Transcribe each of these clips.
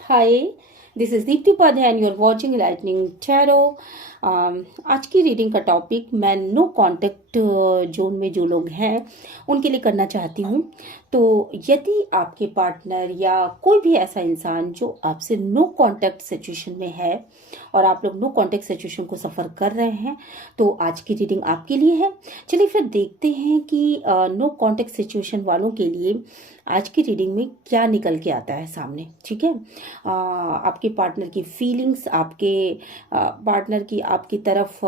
Hi, this is Deepti Upadhyay and you are watching lightning tarot. आज की reading का topic मैं नो कांटेक्ट जोन में जो लोग हैं उनके लिए करना चाहती हूँ। तो यदि आपके पार्टनर या कोई भी ऐसा इंसान जो आपसे नो कांटेक्ट सिचुएशन में है और आप लोग नो कांटेक्ट सिचुएशन को सफ़र कर रहे हैं, तो आज की रीडिंग आपके लिए है। चलिए फिर देखते हैं कि नो कांटेक्ट सिचुएशन वालों के लिए आज की रीडिंग में क्या निकल के आता है सामने। ठीक है, आपके पार्टनर की फीलिंग्स, आपके पार्टनर की आपकी तरफ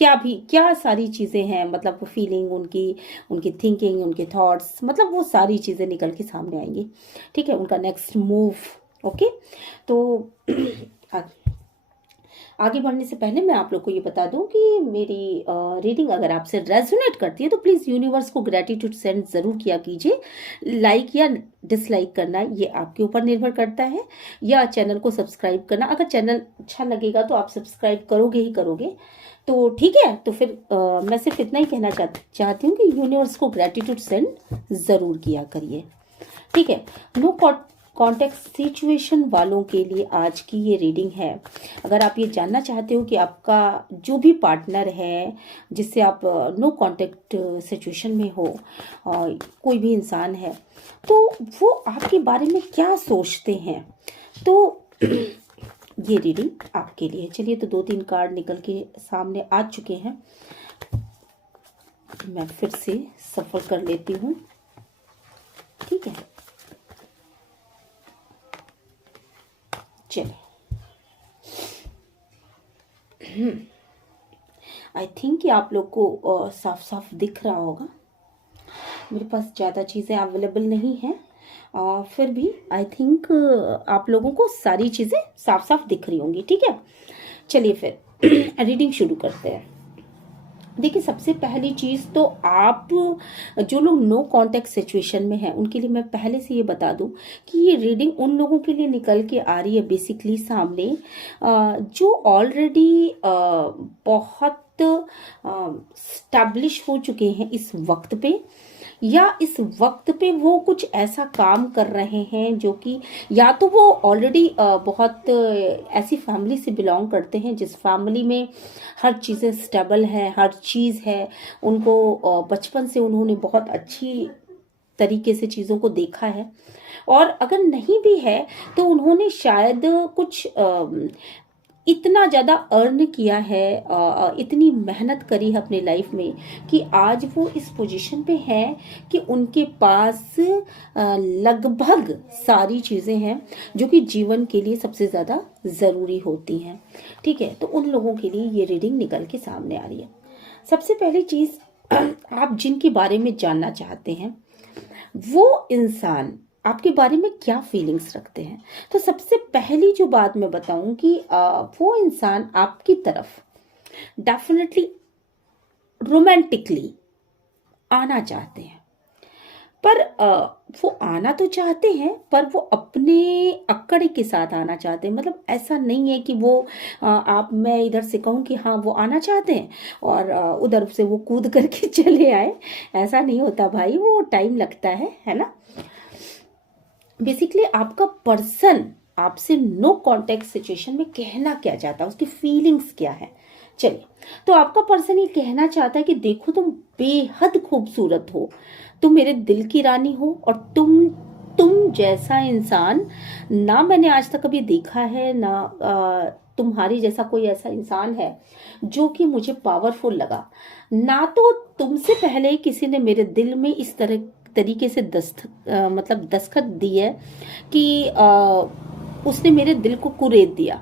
क्या सारी चीज़ें हैं, मतलब फीलिंग उनकी, उनकी थिंकिंग, उनके थॉट्स, मतलब वो सारी चीज़ें निकल के सामने आएंगी। ठीक है, उनका नेक्स्ट मूव। ओके, तो आगे बढ़ने से पहले मैं आप लोग को ये बता दूं कि मेरी रीडिंग अगर आपसे रेजोनेट करती है तो प्लीज़ यूनिवर्स को ग्रेटिट्यूड सेंड ज़रूर किया कीजिए। लाइक या डिसलाइक करना ये आपके ऊपर निर्भर करता है, या चैनल को सब्सक्राइब करना। अगर चैनल अच्छा लगेगा तो आप सब्सक्राइब करोगे ही करोगे, तो ठीक है। तो फिर मैं सिर्फ इतना ही कहना चाहती हूँ कि यूनिवर्स को ग्रेटिट्यूड सेंड ज़रूर किया करिए। ठीक है, नो कॉन्टेक्स्ट सिचुएशन वालों के लिए आज की ये रीडिंग है। अगर आप ये जानना चाहते हो कि आपका जो भी पार्टनर है जिससे आप नो कॉन्टेक्ट सिचुएशन में हो, कोई भी इंसान है, तो वो आपके बारे में क्या सोचते हैं, तो ये रीडिंग आपके लिए। चलिए, तो 2-3 कार्ड निकल के सामने आ चुके हैं, मैं फिर से सफल कर लेती हूँ। ठीक है, चलिए। आई थिंक कि आप लोग को साफ साफ दिख रहा होगा। मेरे पास ज़्यादा चीज़ें अवेलेबल नहीं हैं, फिर भी आई थिंक आप लोगों को सारी चीज़ें साफ साफ दिख रही होंगी। ठीक है, चलिए फिर रीडिंग शुरू करते हैं। देखिए, सबसे पहली चीज़ तो आप जो लोग नो कांटेक्ट सिचुएशन में हैं उनके लिए मैं पहले से ये बता दूं कि ये रीडिंग उन लोगों के लिए निकल के आ रही है बेसिकली सामने, जो ऑलरेडी बहुत स्टैब्लिश हो चुके हैं इस वक्त पे, या इस वक्त पे वो कुछ ऐसा काम कर रहे हैं जो कि या तो वो ऑलरेडी बहुत ऐसी फैमिली से बिलोंग करते हैं जिस फैमिली में हर चीज़ें स्टेबल है, हर चीज़ है। उनको बचपन से उन्होंने बहुत अच्छी तरीके से चीज़ों को देखा है, और अगर नहीं भी है तो उन्होंने शायद कुछ इतना ज़्यादा अर्न किया है, इतनी मेहनत करी है अपनी लाइफ में कि आज वो इस पोजीशन पे हैं कि उनके पास लगभग सारी चीज़ें हैं जो कि जीवन के लिए सबसे ज़्यादा ज़रूरी होती हैं। ठीक है, तो उन लोगों के लिए ये रीडिंग निकल के सामने आ रही है। सबसे पहली चीज़, आप जिनके बारे में जानना चाहते हैं वो इंसान आपके बारे में क्या फीलिंग्स रखते हैं, तो सबसे पहली जो बात मैं बताऊं कि वो इंसान आपकी तरफ डेफिनेटली रोमांटिकली आना चाहते हैं, पर वो आना तो चाहते हैं पर वो अपने अक्कड़ के साथ आना चाहते हैं। मतलब ऐसा नहीं है कि वो मैं इधर से कहूँ कि हाँ वो आना चाहते हैं और उधर से वो कूद करके चले आए, ऐसा नहीं होता भाई, वो टाइम लगता है ना। बेसिकली आपका पर्सन आपसे नो कांटेक्ट सिचुएशन में कहना क्या चाहता है, उसकी फीलिंग्स क्या है। चलिए, तो आपका पर्सन ये कहना चाहता है कि देखो तुम बेहद खूबसूरत हो, तुम मेरे दिल की रानी हो, और तुम जैसा इंसान ना मैंने आज तक कभी देखा है, ना तुम्हारी जैसा कोई ऐसा इंसान है जो कि मुझे पावरफुल लगा। ना तो तुमसे पहले किसी ने मेरे दिल में इस तरीके से मतलब दस्तखत दी है कि उसने मेरे दिल को कुरेद दिया।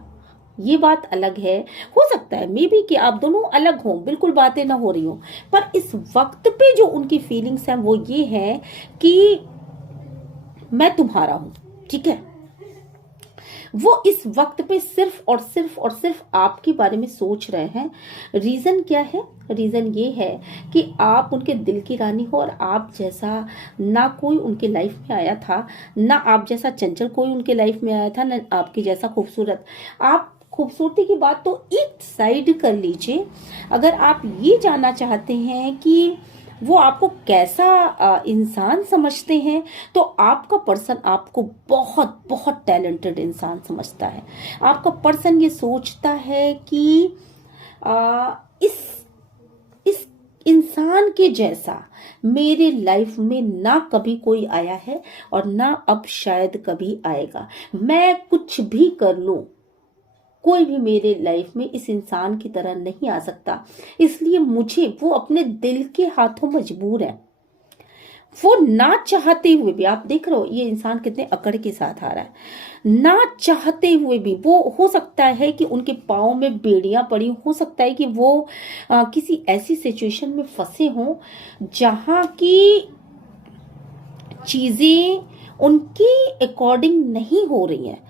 ये बात अलग है, हो सकता है मे बी कि आप दोनों अलग हों, बिल्कुल बातें ना हो रही हों, पर इस वक्त पे जो उनकी फीलिंग्स हैं वो ये है कि मैं तुम्हारा हूं। ठीक है, वो इस वक्त पे सिर्फ और सिर्फ और सिर्फ आपके बारे में सोच रहे हैं। रीजन क्या है? रीजन ये है कि आप उनके दिल की रानी हो, और आप जैसा ना कोई उनके लाइफ में आया था, ना आप जैसा चंचल कोई उनके लाइफ में आया था, ना आपकी जैसा खूबसूरत। आप खूबसूरती की बात तो एक साइड कर लीजिए, अगर आप ये जानना चाहते हैं कि वो आपको कैसा इंसान समझते हैं, तो आपका पर्सन आपको बहुत बहुत टैलेंटेड इंसान समझता है। आपका पर्सन ये सोचता है कि इस इंसान के जैसा मेरे लाइफ में ना कभी कोई आया है और ना अब शायद कभी आएगा। मैं कुछ भी कर लूं, कोई भी मेरे लाइफ में इस इंसान की तरह नहीं आ सकता। इसलिए मुझे वो अपने दिल के हाथों मजबूर है। वो ना चाहते हुए भी, आप देख रहे हो ये इंसान कितने अकड़ के साथ आ रहा है, ना चाहते हुए भी वो, हो सकता है कि उनके पाँव में बेड़ियां पड़ी, हो सकता है कि वो किसी ऐसी सिचुएशन में फंसे हों जहां की चीजें उनकी अकॉर्डिंग नहीं हो रही हैं।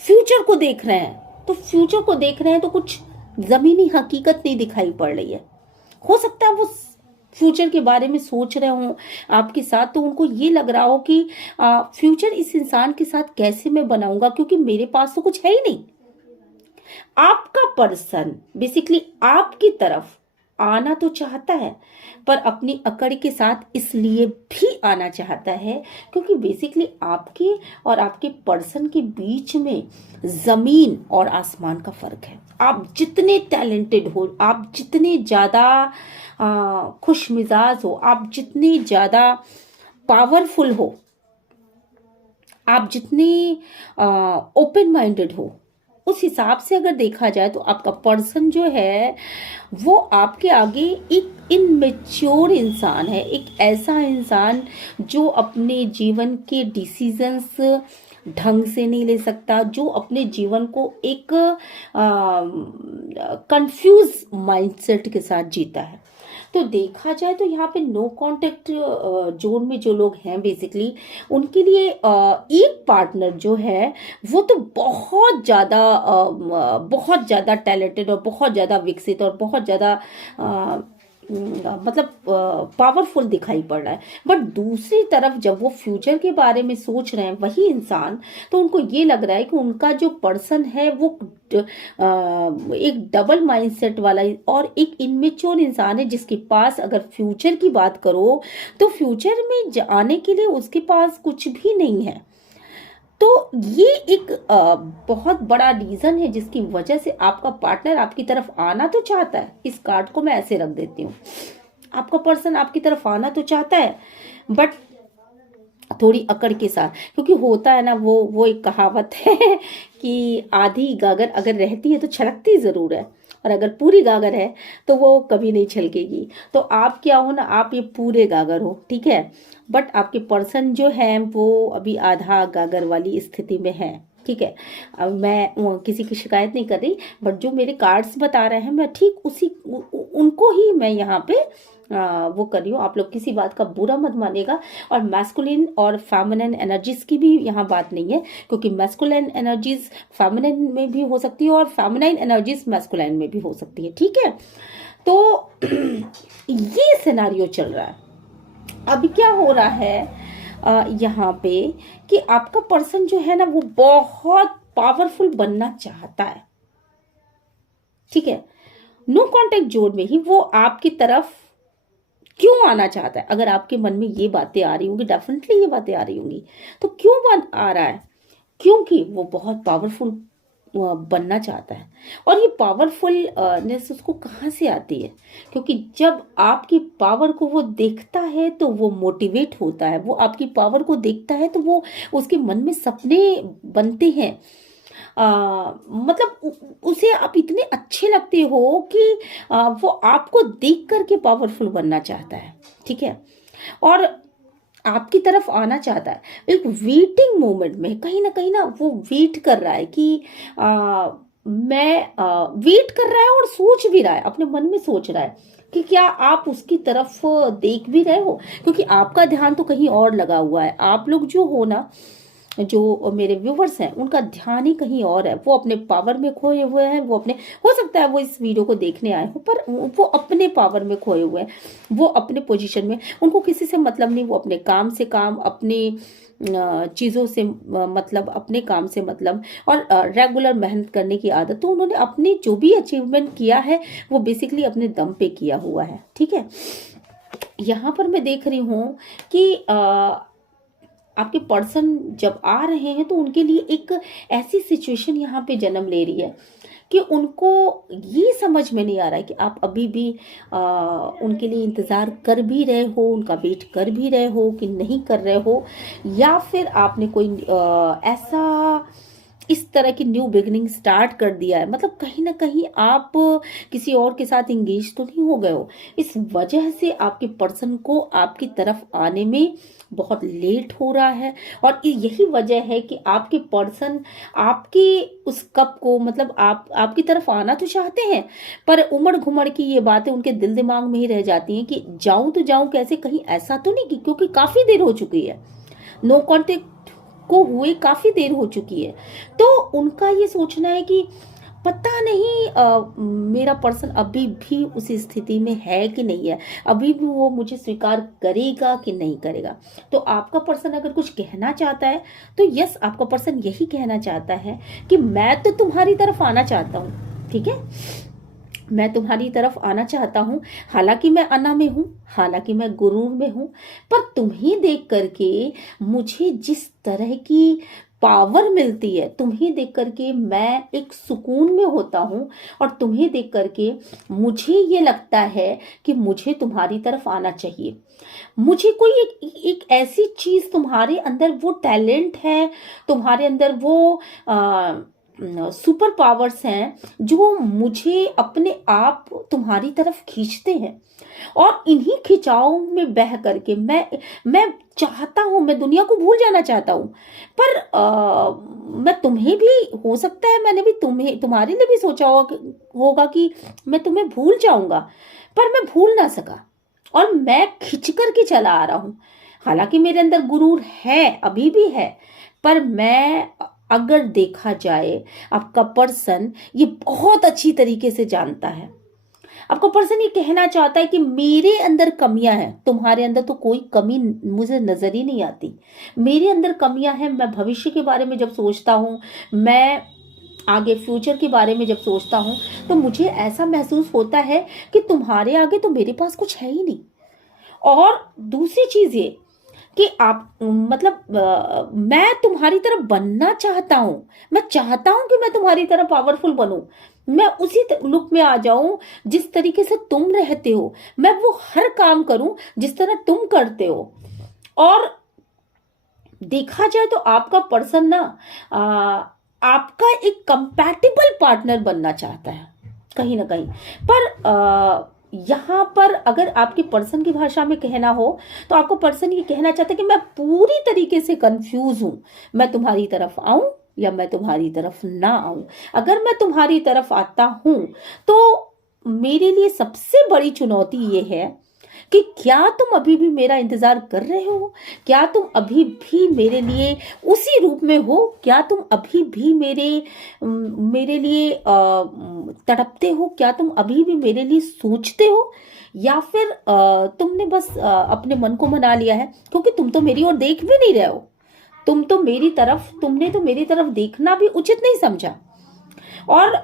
फ्यूचर को देख रहे हैं, तो फ्यूचर को देख रहे हैं तो कुछ जमीनी हकीकत नहीं दिखाई पड़ रही है। हो सकता है वो फ्यूचर के बारे में सोच रहे हो आपके साथ, तो उनको ये लग रहा हो कि फ्यूचर इस इंसान के साथ कैसे मैं बनाऊंगा, क्योंकि मेरे पास तो कुछ है ही नहीं। आपका पर्सन बेसिकली आपकी तरफ आना तो चाहता है, पर अपनी अकड़ के साथ इसलिए भी आना चाहता है क्योंकि बेसिकली आपके और आपके पर्सन के बीच में जमीन और आसमान का फर्क है। आप जितने टैलेंटेड हो, आप जितने ज्यादा खुश मिजाज हो, आप जितने ज्यादा पावरफुल हो, आप जितने ओपन माइंडेड हो, उस हिसाब से अगर देखा जाए तो आपका पर्सन जो है वो आपके आगे एक इनमेच्योर इंसान है, एक ऐसा इंसान जो अपने जीवन के डिसीजंस ढंग से नहीं ले सकता, जो अपने जीवन को एक कंफ्यूज माइंडसेट के साथ जीता है। तो देखा जाए तो यहाँ पे नो कांटेक्ट जोन में जो लोग हैं बेसिकली उनके लिए एक पार्टनर जो है वो तो बहुत ज़्यादा टैलेंटेड और बहुत ज़्यादा विकसित और बहुत ज़्यादा मतलब पावरफुल दिखाई पड़ रहा है। बट दूसरी तरफ जब वो फ्यूचर के बारे में सोच रहे हैं वही इंसान, तो उनको ये लग रहा है कि उनका जो पर्सन है वो एक डबल माइंडसेट वाला और एक इनमेच्योर इंसान है, जिसके पास अगर फ्यूचर की बात करो तो फ्यूचर में जाने के लिए उसके पास कुछ भी नहीं है। तो ये एक बहुत बड़ा रीजन है जिसकी वजह से आपका पार्टनर आपकी तरफ आना तो चाहता है। इस कार्ड को मैं ऐसे रख देती हूँ, आपका पर्सन आपकी तरफ आना तो चाहता है बट थोड़ी अकड़ के साथ, क्योंकि होता है ना वो एक कहावत है कि आधी गागर अगर रहती है तो छलकती जरूर है, और अगर पूरी गागर है तो वो कभी नहीं छलकेगी। तो आप क्या हो ना, आप ये पूरे गागर हो, ठीक है, बट आपके पर्सन जो है वो अभी आधा गागर वाली स्थिति में है, ठीक है। अब मैं किसी की शिकायत नहीं कर रही, बट जो मेरे कार्ड्स बता रहे हैं मैं ठीक उनको ही मैं यहाँ पे वो कर रही हूँ। आप लोग किसी बात का बुरा मत मानिएगा। और मैस्कुलिन और फेमिनिन एनर्जीज की भी यहाँ बात नहीं है, क्योंकि मैस्कुलिन एनर्जीज फेमिनिन में भी हो सकती है और फेमिनाइन एनर्जीज मैस्कुलिन में भी हो सकती है, ठीक है। तो ये सिनेरियो चल रहा है। अब क्या हो रहा है यहाँ पे कि आपका पर्सन जो है ना वो बहुत पावरफुल बनना चाहता है, ठीक है। नो कांटेक्ट जोन में ही वो आपकी तरफ क्यों आना चाहता है? अगर आपके मन में ये बातें आ रही होंगी, डेफिनेटली ये बातें आ रही होंगी, तो क्यों आ रहा है? क्योंकि वो बहुत पावरफुल बनना चाहता है। और ये पावरफुलनेस उसको कहाँ से आती है? क्योंकि जब आपकी पावर को वो देखता है तो वो मोटिवेट होता है, वो आपकी पावर को देखता है तो वो उसके मन में सपने बनते हैं। मतलब उसे आप इतने अच्छे लगते हो कि वो आपको देख करके पावरफुल बनना चाहता है, ठीक है, और आपकी तरफ आना चाहता है। एक वेटिंग मोमेंट में कहीं ना वो वेट कर रहा है कि वेट कर रहा है और सोच भी रहा है, अपने मन में सोच रहा है कि क्या आप उसकी तरफ देख भी रहे हो, क्योंकि आपका ध्यान तो कहीं और लगा हुआ है। आप लोग जो हो ना, जो मेरे व्यूवर्स हैं, उनका ध्यान ही कहीं और है। वो अपने पावर में खोए हुए हैं, वो अपने, हो सकता है वो इस वीडियो को देखने आए हो, पर वो अपने पावर में खोए हुए हैं, वो अपने पोजीशन में, उनको किसी से मतलब नहीं। वो अपने काम से काम, अपनी चीज़ों से मतलब, अपने काम से मतलब, और रेगुलर मेहनत करने की आदत। तो उन्होंने अपनी जो भी अचीवमेंट किया है वो बेसिकली अपने दम पे किया हुआ है, ठीक है। यहाँ पर मैं देख रही हूँ कि आपके पर्सन जब आ रहे हैं तो उनके लिए एक ऐसी सिचुएशन यहाँ पे जन्म ले रही है कि उनको ये समझ में नहीं आ रहा है कि आप अभी भी उनके लिए इंतज़ार कर भी रहे हो, उनका वेट कर भी रहे हो कि नहीं कर रहे हो, या फिर आपने कोई ऐसा इस तरह की न्यू बिगिनिंग स्टार्ट कर दिया है। मतलब कहीं ना कहीं आप किसी और के साथ इंगेज तो नहीं हो गए हो, इस वजह से आपके पर्सन को आपकी तरफ आने में बहुत लेट हो रहा है। और यही वजह है कि आपके पर्सन आपके उस कप को, मतलब आपकी तरफ आना तो चाहते हैं, पर उमड़ घुमड़ की ये बातें उनके दिल दिमाग में ही रह जाती हैं कि जाऊं तो जाऊं कैसे, कहीं ऐसा तो नहीं, क्योंकि काफी देर हो चुकी है, नो कांटेक्ट को हुए काफी देर हो चुकी है। तो उनका ये सोचना है कि पता नहीं मेरा पर्सन अभी भी उसी स्थिति में है कि नहीं है, अभी भी वो मुझे स्वीकार करेगा कि नहीं करेगा। तो आपका पर्सन अगर कुछ कहना चाहता है तो यस, आपका पर्सन यही कहना चाहता है कि मैं तो तुम्हारी तरफ आना चाहता हूँ, ठीक है, मैं तुम्हारी तरफ आना चाहता हूँ, हालांकि मैं अना में हूँ, हालांकि मैं गुरूर में हूँ, पर तुम्हें देख करके मुझे जिस तरह की पावर मिलती है, तुम्हें देख करके मैं एक सुकून में होता हूँ, और तुम्हें देख करके मुझे ये लगता है कि मुझे तुम्हारी तरफ आना चाहिए। मुझे कोई एक ऐसी चीज, तुम्हारे अंदर वो टैलेंट है, तुम्हारे अंदर वो सुपर पावर्स हैं जो मुझे अपने आप तुम्हारी तरफ खींचते हैं, और इन्हीं खिंचाव में बह करके मैं चाहता हूं, मैं दुनिया को भूल जाना चाहता हूं। पर मैं तुम्हें भी, हो सकता है मैंने भी तुम्हारे लिए भी सोचा होगा कि मैं तुम्हें भूल जाऊंगा, पर मैं भूल ना सका, और मैं खिंच करके चला आ रहा हूं। हालांकि मेरे अंदर गुरूर है, अभी भी है, पर मैं, अगर देखा जाए, आपका पर्सन ये बहुत अच्छी तरीके से जानता है। आपका पर्सन ये कहना चाहता है कि मेरे अंदर कमियां हैं, तुम्हारे अंदर तो कोई कमी मुझे नजर ही नहीं आती। मेरे अंदर कमियां हैं, मैं भविष्य के बारे में जब सोचता हूँ, मैं आगे फ्यूचर के बारे में जब सोचता हूँ, तो मुझे ऐसा महसूस होता है कि तुम्हारे आगे तो मेरे पास कुछ है ही नहीं। और दूसरी चीज ये कि आप, मतलब मैं तुम्हारी तरह बनना चाहता हूं, मैं चाहता हूं कि मैं तुम्हारी तरह पावरफुल बनूं, मैं उसी लुक में आ जाऊं जिस तरीके से तुम रहते हो, मैं वो हर काम करूं जिस तरह तुम करते हो। और देखा जाए तो आपका पर्सन ना आपका एक कंपैटिबल पार्टनर बनना चाहता है कहीं ना कहीं। पर यहाँ पर अगर आपके पर्सन की भाषा में कहना हो तो आपको पर्सन ये कहना चाहता है कि मैं पूरी तरीके से कंफ्यूज हूं, मैं तुम्हारी तरफ आऊं या मैं तुम्हारी तरफ ना आऊं। अगर मैं तुम्हारी तरफ आता हूं तो मेरे लिए सबसे बड़ी चुनौती ये है कि क्या तुम अभी भी मेरा इंतजार कर रहे हो, क्या तुम अभी भी मेरे लिए उसी रूप में हो, क्या तुम अभी भी मेरे लिए तड़पते हो, क्या तुम अभी भी मेरे लिए सोचते हो, या फिर तुमने बस अपने मन को मना लिया है, क्योंकि तुम तो मेरी ओर देख भी नहीं रहे हो, तुमने तो मेरी तरफ देखना भी उचित नहीं समझा। और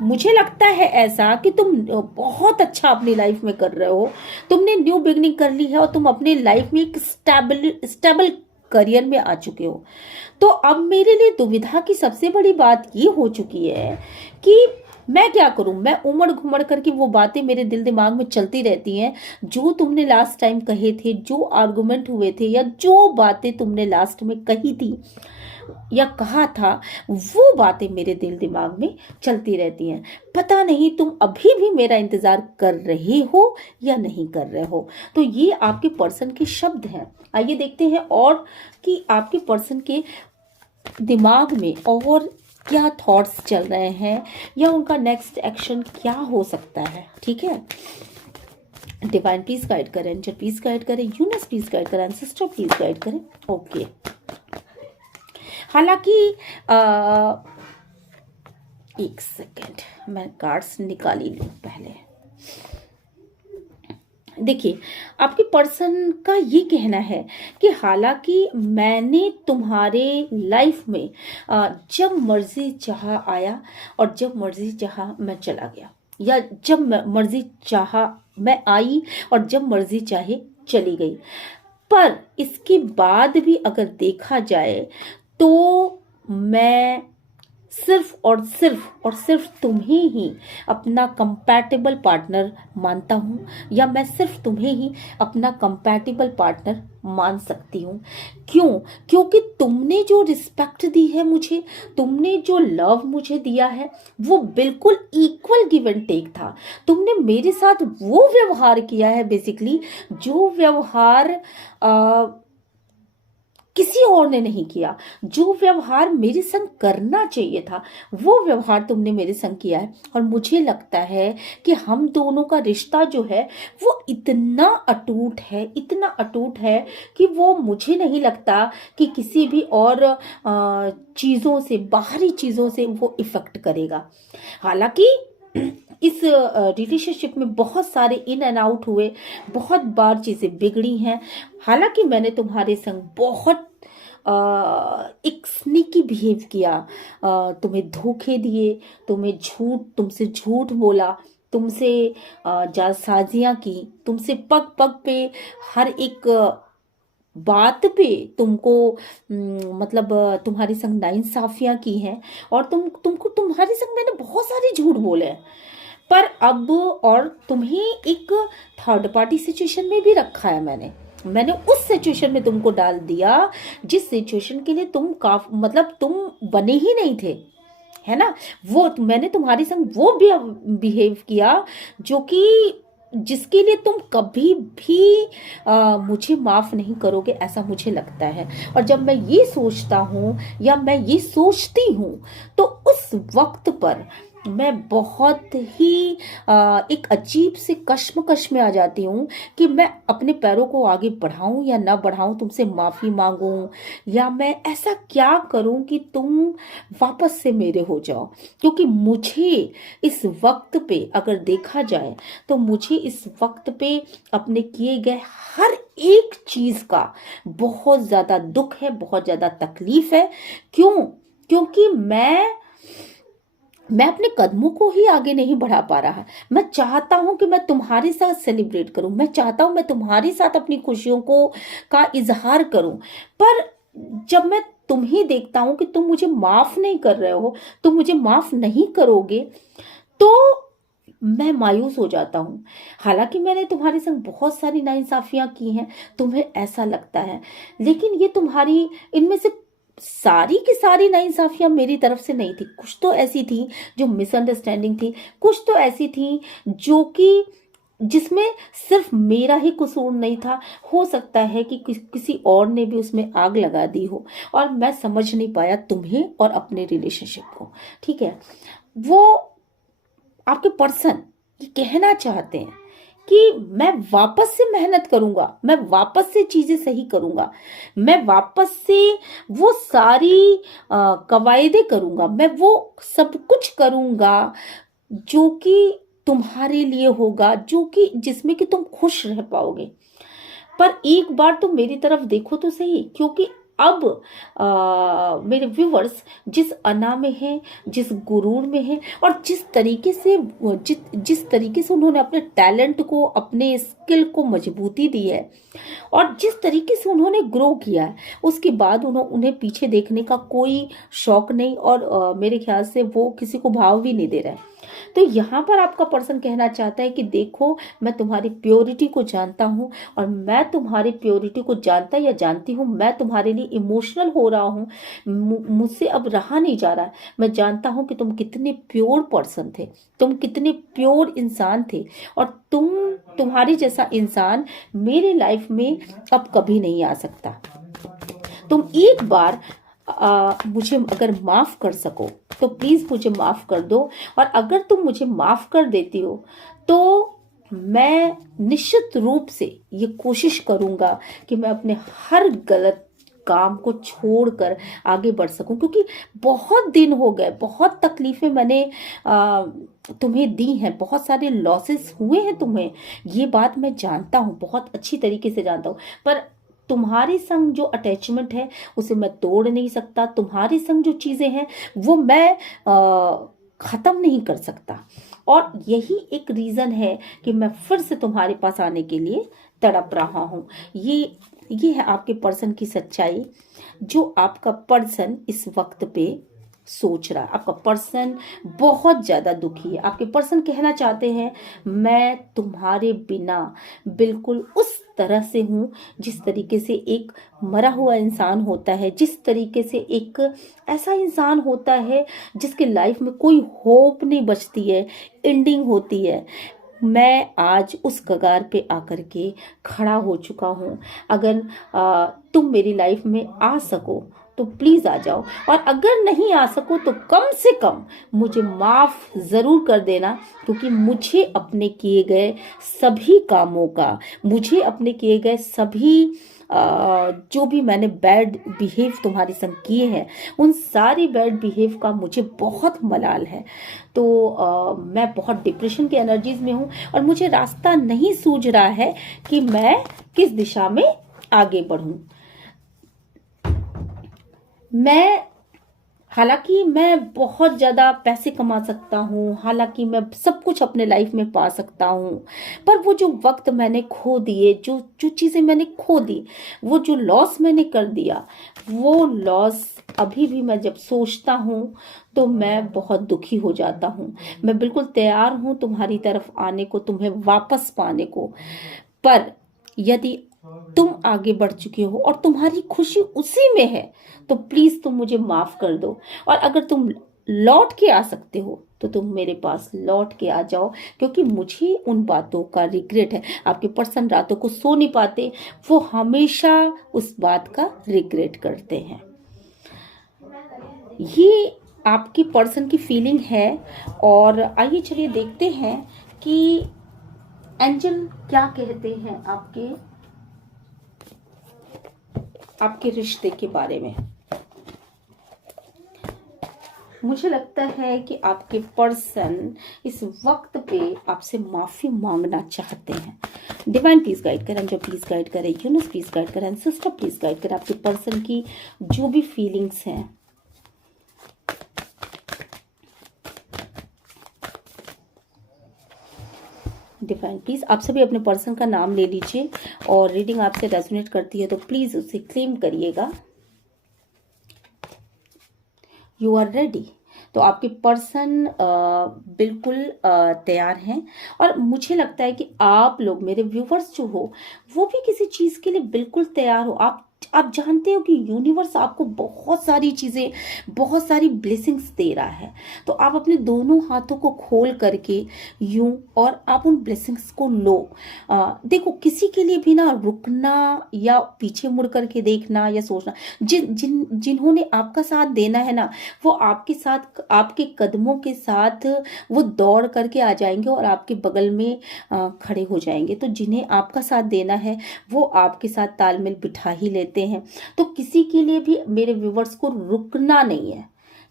मुझे लगता है ऐसा कि तुम बहुत अच्छा अपनी लाइफ में कर रहे हो, तुमने न्यू बिगनिंग कर ली है, और तुम अपनी लाइफ में एक स्टेबल करियर में आ चुके हो। तो अब मेरे लिए दुविधा की सबसे बड़ी बात ये हो चुकी है कि मैं क्या करूं। मैं उमड़ घुमड़ करके वो बातें मेरे दिल दिमाग में चलती रहती हैं जो तुमने लास्ट टाइम कहे थे, जो आर्गुमेंट हुए थे, या जो बातें तुमने लास्ट में कही थी या कहा था, वो बातें मेरे दिल दिमाग में चलती रहती हैं। पता नहीं तुम अभी भी मेरा इंतजार कर रहे हो या नहीं कर रहे हो। तो ये आपके पर्सन के शब्द हैं। आइए देखते हैं और कि आपके पर्सन के दिमाग में और क्या थॉट्स चल रहे हैं, या उनका नेक्स्ट एक्शन क्या हो सकता है। ठीक है, डिवाइन प्लीज गाइड करें, एंजल प्लीज गाइड करें, यूनिवर्स प्लीज गाइड करें, एंसेस्टर प्लीज गाइड करें। ओके, हालांकि एक सेकेंड, मैं कार्ड्स निकाली लूं पहले। देखिए, आपके पर्सन का ये कहना है कि हालांकि मैंने तुम्हारे लाइफ में जब मर्जी चाहा आया और जब मर्जी चाहा मैं चला गया, या जब मर्जी चाहा मैं आई और जब मर्जी चाहे चली गई। पर इसके बाद भी अगर देखा जाए तो मैं सिर्फ तुम्हें ही अपना कंपैटिबल पार्टनर मानता हूँ, या मैं सिर्फ तुम्हें ही अपना कंपैटिबल पार्टनर मान सकती हूँ। क्यों? क्योंकि तुमने जो रिस्पेक्ट दी है मुझे, तुमने जो लव मुझे दिया है, वो बिल्कुल इक्वल गिव एंड टेक था। तुमने मेरे साथ वो व्यवहार किया है बेसिकली जो व्यवहार किसी और ने नहीं किया। जो व्यवहार मेरे संग करना चाहिए था वो व्यवहार तुमने मेरे संग किया है। और मुझे लगता है कि हम दोनों का रिश्ता जो है वो इतना अटूट है, इतना अटूट है कि वो मुझे नहीं लगता कि किसी भी और चीज़ों से, बाहरी चीज़ों से वो इफेक्ट करेगा। हालांकि इस रिलेशनशिप में बहुत सारे इन एंड आउट हुए, बहुत बार चीज़ें बिगड़ी हैं। हालांकि मैंने तुम्हारे संग बहुत एक स्नीकी बिहेव किया, तुम्हें धोखे दिए, तुमसे झूठ बोला, तुमसे जालसाजियां की, तुमसे पग पग पे हर एक बात पे तुमको मतलब तुम्हारे संग नाइंसाफियां की हैं। और तुम्हारे संग मैंने बहुत सारे झूठ बोले हैं। पर अब और तुम्हें एक थर्ड पार्टी सिचुएशन में भी रखा है। मैंने उस सिचुएशन में तुमको डाल दिया जिस सिचुएशन के लिए तुम मतलब तुम बने ही नहीं थे, है ना। वो मैंने तुम्हारे संग वो भी बिहेव किया जो कि जिसके लिए तुम कभी भी मुझे माफ नहीं करोगे, ऐसा मुझे लगता है। और जब मैं ये सोचता हूँ या मैं ये सोचती हूँ तो उस वक्त पर मैं बहुत ही एक अजीब से कश्मकश में आ जाती हूँ कि मैं अपने पैरों को आगे बढ़ाऊं या ना बढ़ाऊं, तुमसे माफी मांगूं, या मैं ऐसा क्या करूं कि तुम वापस से मेरे हो जाओ। क्योंकि मुझे इस वक्त पे अगर देखा जाए तो मुझे इस वक्त पे अपने किए गए हर एक चीज का बहुत ज्यादा दुख है, बहुत ज्यादा तकलीफ है। क्यों? क्योंकि मैं अपने कदमों को ही आगे नहीं बढ़ा पा रहा। मैं चाहता हूं कि मैं तुम्हारे साथ सेलिब्रेट करूं, मैं चाहता हूं मैं तुम्हारे साथ अपनी खुशियों को का इजहार करूं। पर जब मैं तुम्हें देखता हूं कि तुम मुझे माफ नहीं कर रहे हो, तुम मुझे माफ नहीं करोगे, तो मैं मायूस हो जाता हूं। हालांकि मैंने तुम्हारे संग बहुत सारी नाइंसाफियां की हैं, तुम्हें ऐसा लगता है, लेकिन ये तुम्हारी इनमें से सारी की सारी नाइंसाफियां मेरी तरफ से नहीं थी। कुछ तो ऐसी थी जो मिसअंडरस्टैंडिंग थी, कुछ तो ऐसी थी जो कि जिसमें सिर्फ मेरा ही कसूर नहीं था। हो सकता है कि किसी और ने भी उसमें आग लगा दी हो और मैं समझ नहीं पाया तुम्हें और अपने रिलेशनशिप को। ठीक है, वो आपके पर्सन ये कहना चाहते हैं कि मैं वापस से मेहनत करूंगा, मैं वापस से चीजें सही करूंगा, मैं वापस से वो सारी कवायदे करूंगा, मैं वो सब कुछ करूंगा जो कि तुम्हारे लिए होगा, जो कि जिसमें कि तुम खुश रह पाओगे। पर एक बार तुम मेरी तरफ देखो तो सही, क्योंकि अब मेरे व्यूवर्स जिस अना में हैं, जिस गुरूर में हैं, और जिस तरीके से उन्होंने अपने टैलेंट को, अपने स्किल को मजबूती दी है, और जिस तरीके से उन्होंने ग्रो किया है, उसके बाद उन्हें पीछे देखने का कोई शौक नहीं, और मेरे ख्याल से वो किसी को भाव भी नहीं दे रहा है। तो यहाँ पर आपका पर्सन कहना चाहता है कि देखो, मैं तुम्हारी प्योरिटी को जानता हूँ, और मैं तुम्हारी प्योरिटी को जानता या जानती हूँ, मैं तुम्हारे लिए इमोशनल हो रहा हूँ, मुझसे अब रहा नहीं जा रहा है। मैं जानता हूँ कि तुम कितने प्योर पर्सन थे, तुम कितने प्योर इंसान थे, और तुम्हारी जैसा इंसान मेरे लाइफ में अब कभी नहीं आ सकता। तुम एक बार मुझे अगर माफ कर सको तो प्लीज मुझे माफ कर दो, और अगर तुम मुझे माफ कर देती हो तो मैं निश्चित रूप से ये कोशिश करूंगा कि मैं अपने हर गलत काम को छोड़कर आगे बढ़ सकूं। क्योंकि बहुत दिन हो गए, बहुत तकलीफें मैंने तुम्हें दी हैं, बहुत सारे लॉसेस हुए हैं तुम्हें, ये बात मैं जानता हूँ, बहुत अच्छी तरीके से जानता हूँ। पर तुम्हारे संग जो अटैचमेंट है उसे मैं तोड़ नहीं सकता, तुम्हारे संग जो चीजें हैं वो मैं खत्म नहीं कर सकता। और यही एक रीजन है कि मैं फिर से तुम्हारे पास आने के लिए तड़प रहा हूं। ये है आपके पर्सन की सच्चाई, जो आपका पर्सन इस वक्त पे सोच रहा है। आपका पर्सन बहुत ज्यादा दुखी है। आपके पर्सन कहना चाहते हैं, मैं तुम्हारे बिना बिल्कुल उस तरह से हूं जिस तरीके से एक मरा हुआ इंसान होता है, जिस तरीके से एक ऐसा इंसान होता है जिसके लाइफ में कोई होप नहीं बचती है, एंडिंग होती है। मैं आज उस कगार पे आकर के खड़ा हो चुका हूँ। अगर तुम मेरी लाइफ में आ सको तो प्लीज आ जाओ, और अगर नहीं आ सको तो कम से कम मुझे माफ जरूर कर देना, क्योंकि मुझे अपने किए गए सभी कामों का, मुझे अपने किए गए सभी जो भी मैंने बैड बिहेव तुम्हारे संग किए हैं, उन सारी बैड बिहेव का मुझे बहुत मलाल है। तो मैं बहुत डिप्रेशन की एनर्जीज में हूँ और मुझे रास्ता नहीं सूझ रहा है कि मैं किस दिशा में आगे बढ़ूं। हालांकि मैं बहुत ज़्यादा पैसे कमा सकता हूँ, हालांकि मैं सब कुछ अपने लाइफ में पा सकता हूँ, पर वो जो वक्त मैंने खो दिए, जो जो चीज़ें मैंने खो दी, वो जो लॉस मैंने कर दिया, वो लॉस अभी भी मैं जब सोचता हूँ तो मैं बहुत दुखी हो जाता हूँ। मैं बिल्कुल तैयार हूँ तुम्हारी तरफ आने को, तुम्हें वापस पाने को, पर यदि तुम आगे बढ़ चुके हो और तुम्हारी खुशी उसी में है तो प्लीज तुम मुझे माफ कर दो। और अगर तुम लौट के आ सकते हो तो तुम मेरे पास लौट के आ जाओ, क्योंकि मुझे उन बातों का रिग्रेट है। आपके पर्सन रातों को सो नहीं पाते, वो हमेशा उस बात का रिग्रेट करते हैं। ये आपकी पर्सन की फीलिंग है। और आइए चलिए देखते हैं कि एंजल क्या कहते हैं आपके रिश्ते के बारे में। मुझे लगता है कि आपके पर्सन इस वक्त पे आपसे माफी मांगना चाहते हैं। डिवाइन प्लीज गाइड करें, जो प्लीज गाइड करें, यूनिवर्स प्लीज गाइड करें, सिस्टर प्लीज गाइड करें आपके पर्सन की जो भी फीलिंग्स हैं। डिवाइन प्लीज आप सभी अपने पर्सन का नाम ले लीजिए, और रीडिंग आपसे रेजोनेट करती है तो प्लीज उसे क्लेम करिएगा। You are ready. तो आपके पर्सन बिल्कुल तैयार हैं, और मुझे लगता है कि आप लोग, मेरे व्यूवर्स जो हो, वो भी किसी चीज के लिए बिल्कुल तैयार हो। आप जानते हो कि यूनिवर्स आपको बहुत सारी चीजें, बहुत सारी ब्लेसिंग्स दे रहा है, तो आप अपने दोनों हाथों को खोल करके यूं और आप उन ब्लेसिंग्स को लो। देखो, किसी के लिए भी ना रुकना या पीछे मुड़ करके देखना या सोचना, जिन्होंने आपका साथ देना है ना, वो आपके साथ, आपके कदमों के साथ वो दौड़ करके आ जाएंगे और आपके बगल में खड़े हो जाएंगे। तो जिन्हें आपका साथ देना है वो आपके साथ तालमेल बिठा ही लेते हैं। तो किसी के लिए भी मेरे व्यूवर्स को रुकना नहीं है,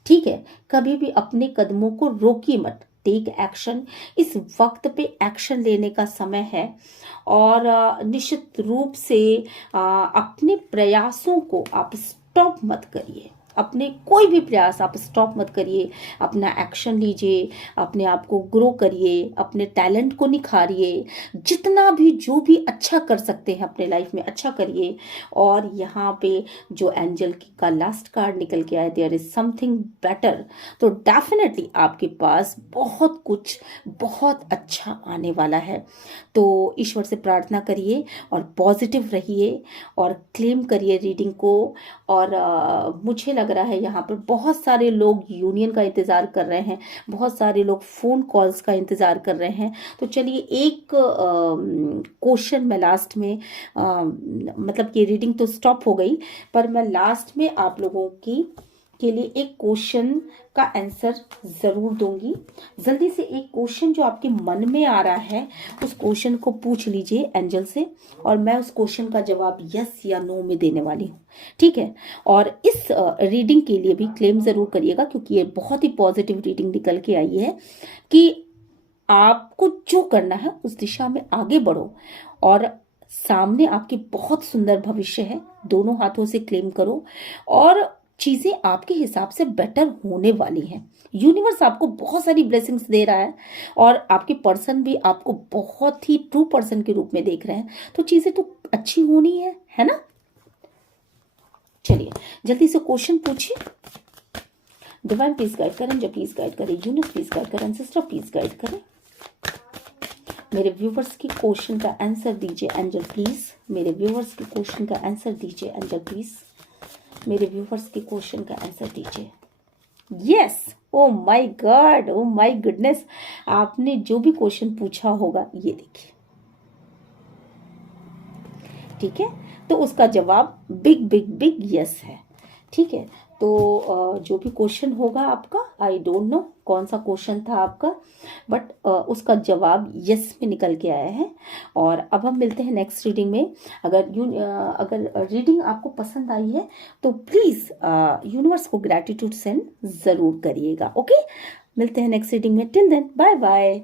ठीक है? कभी भी अपने कदमों को रोकिए मत। Take action. इस वक्त पे एक्शन लेने का समय है, और निश्चित रूप से अपने प्रयासों को आप स्टॉप मत करिए। अपने कोई भी प्रयास आप स्टॉप मत करिए, अपना एक्शन लीजिए, अपने आप को ग्रो करिए, अपने टैलेंट को निखारिए, जितना भी जो भी अच्छा कर सकते हैं अपने लाइफ में अच्छा करिए। और यहाँ पे जो एंजल का लास्ट कार्ड निकल के आया, देयर इज समथिंग बेटर, तो डेफिनेटली आपके पास बहुत कुछ बहुत अच्छा आने वाला है। तो ईश्वर से प्रार्थना करिए और पॉजिटिव रहिए और क्लेम करिए रीडिंग को। और मुझे लग रहा है यहाँ पर बहुत सारे लोग यूनियन का इंतज़ार कर रहे हैं, बहुत सारे लोग फ़ोन कॉल्स का इंतज़ार कर रहे हैं। तो चलिए एक क्वेश्चन मैं लास्ट में मतलब ये रीडिंग तो स्टॉप हो गई, पर मैं लास्ट में आप लोगों के लिए एक क्वेश्चन का आंसर ज़रूर दूंगी। जल्दी से एक क्वेश्चन जो आपके मन में आ रहा है उस क्वेश्चन को पूछ लीजिए एंजल से, और मैं उस क्वेश्चन का जवाब यस या नो में देने वाली हूँ, ठीक है? और इस रीडिंग के लिए भी क्लेम ज़रूर करिएगा, क्योंकि ये बहुत ही पॉजिटिव रीडिंग निकल के आई है कि आपको जो करना है उस दिशा में आगे बढ़ो, और सामने आपके बहुत सुंदर भविष्य है। दोनों हाथों से क्लेम करो और चीजें आपके हिसाब से बेटर होने वाली हैं। यूनिवर्स आपको बहुत सारी ब्लेसिंग्स दे रहा है और आपके पर्सन भी आपको बहुत ही ट्रू पर्सन के रूप में देख रहे हैं, तो चीजें तो अच्छी होनी है ना। चलिए जल्दी से क्वेश्चन पूछिए। डिवाइन प्लीज गाइड करें, जो प्लीज गाइड करें, यूनिवर्स प्लीज गाइड करें, सिस्टर प्लीज गाइड करें। मेरे व्यूवर्स की क्वेश्चन का आंसर दीजिए एंजल प्लीज। मेरे व्यूवर्स के क्वेश्चन का आंसर दीजिए एंजल प्लीज। मेरे व्यूवर्स के क्वेश्चन का आंसर दीजिए। Yes, oh my God, oh my goodness, आपने जो भी क्वेश्चन पूछा होगा ये देखिए, ठीक है, तो उसका जवाब बिग बिग बिग यस है। ठीक है, तो जो भी क्वेश्चन होगा आपका, आई डोंट नो कौन सा क्वेश्चन था आपका, बट उसका जवाब यस में निकल के आया है। और अब हम मिलते हैं नेक्स्ट रीडिंग में। अगर रीडिंग आपको पसंद आई है तो प्लीज़ यूनिवर्स को ग्रैटिट्यूड सेंड ज़रूर करिएगा। ओके, मिलते हैं नेक्स्ट रीडिंग में। Till then bye bye.